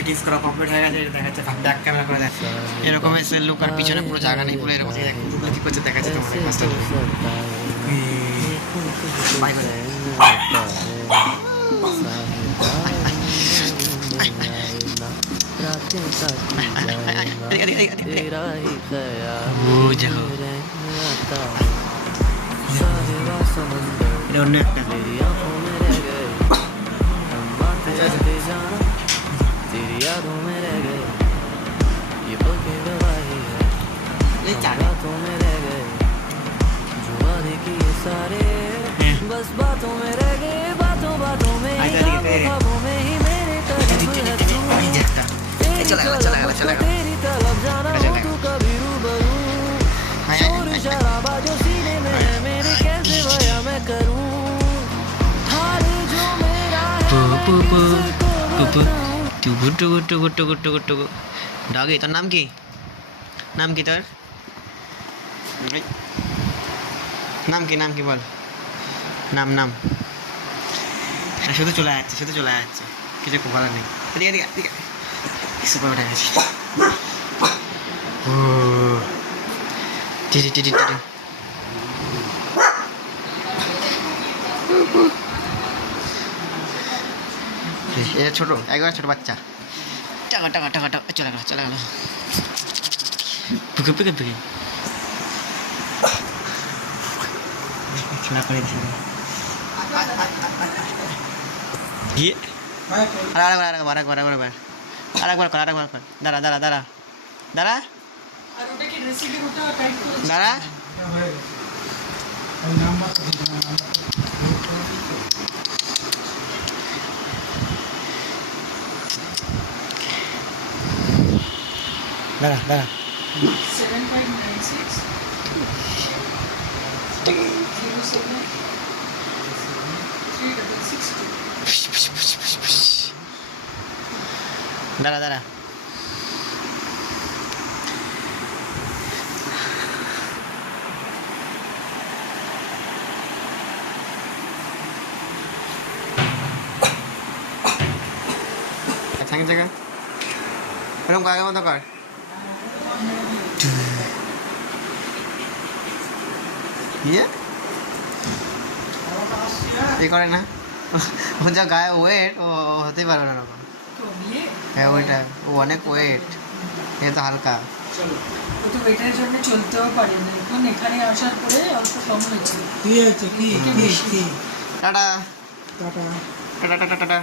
Fittings করা complete হয়ে গেছে। দেখা যাচ্ছে ব্যাক ক্যামেরা করে দেখ এরকম এসে লুক, আর পিছনে পুরো জায়গা নেই, পুরো এরকম কি করছে দেখা যাচ্ছে তোমার ফার্স্ট বাই করে অন্য একটা तेरी यादों में रह गए ये पल की गवाही है, बातों में रह गए जो वादे किए सारे, बस बातों में रह गए, बातों बातों में ही ख्वाबों में ही मेरे करीब है तू, तेरी तलब जाना हो तू कभी रूबरू, शोर शराबा जो सीने में है मेरे कैसे बया मैं करूं, हाल जो मेरा है टुकु टुकु टुकु टुकु टुकु टुकु डॉगी। তোর নাম কি? নাম কি তোর? নাম কি? নাম কি বল? নাম নাম শুধু চলে যাচ্ছে, শুধু চলে যাচ্ছে, কিছু বলার নেই। এদিকে এদিকে এদিকে সুপার উঠে গেছে। ও টিটি টিটি টিটি এটা ছোট, একবার ছোট বাচ্চা টাকা টাকা টাকা টাকা চলে গেল চলে গেল পুকে পুকে পুকে খেলা করে দিল। গিয়ে আরেকবার দাঁড়া দাঁড়া দাঁড়া দাঁড়া দাঁড়া দাঁড়া দাঁড়া 7596 07 3662 দাঁড়া দাঁড়া থাকি জায়গা এরকম কাগের মতো কর। ये करे ना वो जो गाय वेट वो होते पारबे ना এরকম। হ্যাঁ ওইটা ও অনেক ওয়েট, এ তো হালকা। ও তো ওয়েটের জন্য চলতেও পারে না, এখন এখানে আসার পরে অল্প কম হয়েছে। কি আছে কি tata tata tata tata tata.